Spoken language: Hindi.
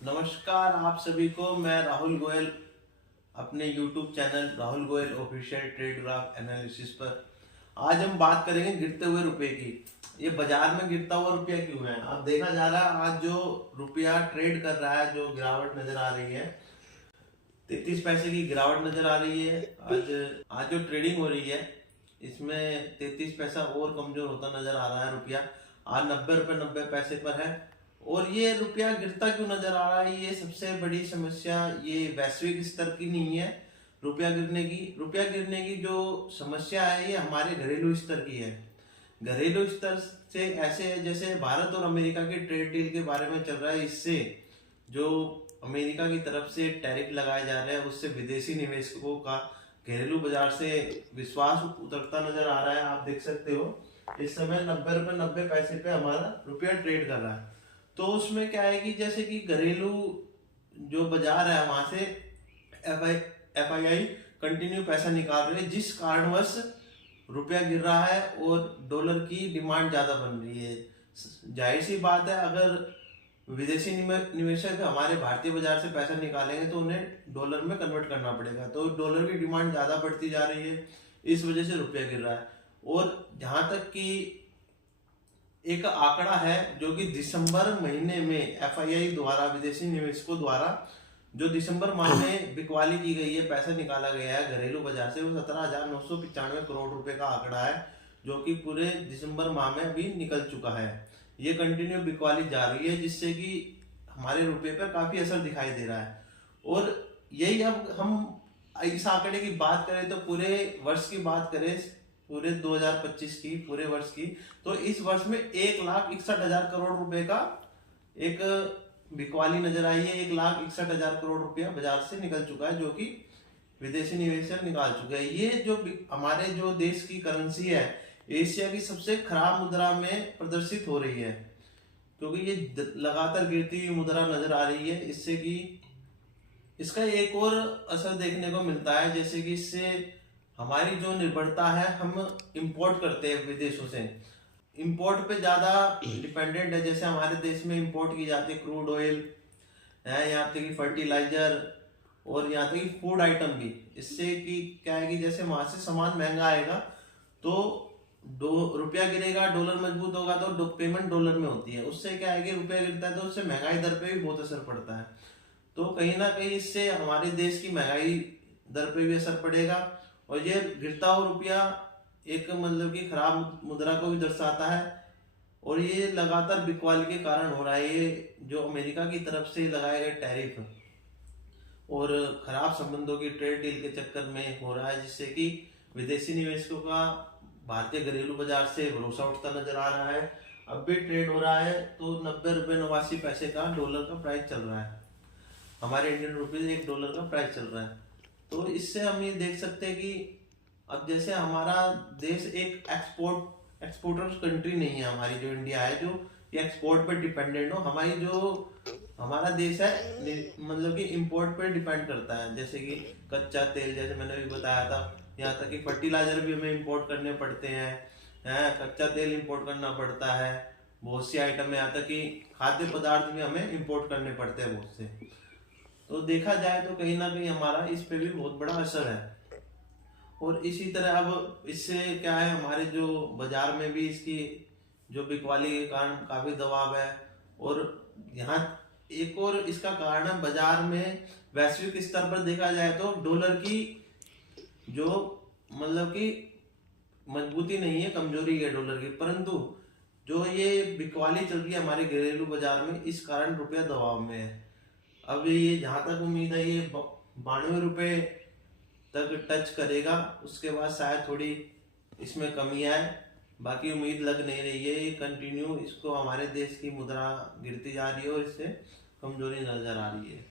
नमस्कार आप सभी को। मैं राहुल गोयल अपने YouTube channel Rahul Goyal official trade graph analysis पर आज हम बात करेंगे गिरते हुए रुपए की। ये बाजार में गिरता हुआ रुपया क्यों है? अब देखा जा रहा है आज जो रुपया ट्रेड कर रहा है, जो गिरावट नजर आ रही है, 33 पैसे की गिरावट नजर आ रही है। आज जो ट्रेडिंग हो रही है इसमें 33 पैसा और कमजोर होता नजर आ रहा है रुपया। आज 90 रुपये 90 पैसे पर है। और ये रुपया गिरता क्यों नजर आ रहा है? ये सबसे बड़ी समस्या ये वैश्विक स्तर की नहीं है। रुपया गिरने की जो समस्या है ये हमारे घरेलू स्तर की है। घरेलू स्तर से ऐसे है जैसे भारत और अमेरिका के ट्रेड डील के बारे में चल रहा है। इससे जो अमेरिका की तरफ से टैरिफ लगाए जा रहे हैं उससे विदेशी निवेशकों का घरेलू बाजार से विश्वास उतरता नजर आ रहा है। आप देख सकते हो इस समय 90 रुपये 90 पैसे पे हमारा रुपया ट्रेड कर रहा है। तो उसमें क्या है कि जैसे कि घरेलू जो बाजार है वहां से एफआईआई कंटिन्यू पैसा निकाल रहे हैं, जिस कारणवश रुपया गिर रहा है और डॉलर की डिमांड ज्यादा बन रही है। जाहिर सी बात है, अगर विदेशी निवेशक हमारे भारतीय बाजार से पैसा निकालेंगे तो उन्हें डॉलर में कन्वर्ट करना पड़ेगा, तो डॉलर की डिमांड ज्यादा बढ़ती जा रही है, इस वजह से रुपया गिर रहा है। और जहां तक कि एक आंकड़ा है जो कि दिसंबर महीने में एफआईआई द्वारा विदेशी निवेशकों द्वारा जो दिसंबर माह में बिकवाली की गई है, पैसा निकाला गया है घरेलू बाजार से, वो 17,995 करोड़ रुपए का आंकड़ा है, जो कि पूरे दिसंबर माह में अभी निकल चुका है। ये कंटिन्यू बिकवाली जा रही है, जिससे कि हमारे रुपए पर काफी असर दिखाई दे रहा है। और यही अब हम इस आंकड़े की बात करें तो पूरे वर्ष की बात करें, पूरे 2025 की पूरे वर्ष की, तो इस वर्ष में 1,61,000 करोड़ रुपए का एक बिकवाली नजर आई है। 1,61,000 करोड़ रुपया बाजार से निकल चुका है, जो कि विदेशी निवेशक निकाल चुके हैं। ये जो हमारे जो देश की करेंसी है, एशिया की सबसे खराब मुद्रा में प्रदर्शित हो रही है, क्योंकि ये लगातार गिरती हुई मुद्रा नजर आ रही है। इससे कि इसका एक और असर देखने को मिलता है, जैसे कि इससे हमारी जो निर्भरता है, हम इंपोर्ट करते हैं विदेशों से, इंपोर्ट पे ज्यादा डिपेंडेंट है। जैसे हमारे देश में इंपोर्ट की जाती है क्रूड ऑयल है, यहाँ तक कि फर्टिलाइजर और यहाँ तक कि फूड आइटम भी। इससे कि क्या है कि जैसे वहां से सामान महंगा आएगा तो रुपया गिरेगा, डॉलर मजबूत होगा तो पेमेंट डॉलर में होती है। उससे क्या है कि रुपया गिरता है तो उससे महंगाई दर पे भी बहुत असर पड़ता है। तो कहीं ना कहीं इससे हमारे देश की महंगाई दर पे भी असर पड़ेगा। और ये गिरता हुआ रुपया एक मतलब कि खराब मुद्रा को भी दर्शाता है। और ये लगातार बिकवाली के कारण हो रहा है। ये जो अमेरिका की तरफ से लगाए गए टैरिफ और खराब संबंधों की ट्रेड डील के चक्कर में हो रहा है, जिससे कि विदेशी निवेशकों का भारतीय घरेलू बाजार से भरोसा उठता नजर आ रहा है। अब भी ट्रेड हो रहा है तो 90 रुपये 89 पैसे का डॉलर का प्राइस चल रहा है, हमारे इंडियन रुपीज $1 का प्राइस चल रहा है। तो इससे हम ये देख सकते हैं कि अब जैसे हमारा देश एक एक्सपोर्टर्स कंट्री नहीं है, हमारी जो इंडिया है, जो ये एक्सपोर्ट पर डिपेंडेंट हो। हमारी जो हमारा देश है मतलब कि इंपोर्ट पर डिपेंड करता है, जैसे कि कच्चा तेल, जैसे मैंने भी बताया था, यहाँ तक कि फर्टिलाइजर भी हमें इंपोर्ट करने पड़ते हैं, कच्चा तेल इंपोर्ट करना पड़ता है, बहुत सी आइटम है, यहाँ तक कि खाद्य पदार्थ भी हमें इंपोर्ट करने पड़ते हैं बहुत से। तो देखा जाए तो कहीं ना कहीं हमारा इस पे भी बहुत बड़ा असर है। और इसी तरह अब इससे क्या है, हमारे जो बाजार में भी इसकी जो बिकवाली के कारण काफी दबाव है। और यहाँ एक और इसका कारण है, बाजार में वैश्विक स्तर पर देखा जाए तो डॉलर की जो मतलब कि मजबूती नहीं है, कमजोरी है डॉलर की, परंतु जो ये बिकवाली चल रही है हमारे घरेलू बाजार में, इस कारण रुपया दबाव में है। अब ये जहां तक उम्मीद है ये 92 रुपये तक टच करेगा, उसके बाद शायद थोड़ी इसमें कमी आए, बाकी उम्मीद लग नहीं रही है। ये कंटिन्यू इसको हमारे देश की मुद्रा गिरती जा रही है और इससे कमजोरी नजर आ रही है।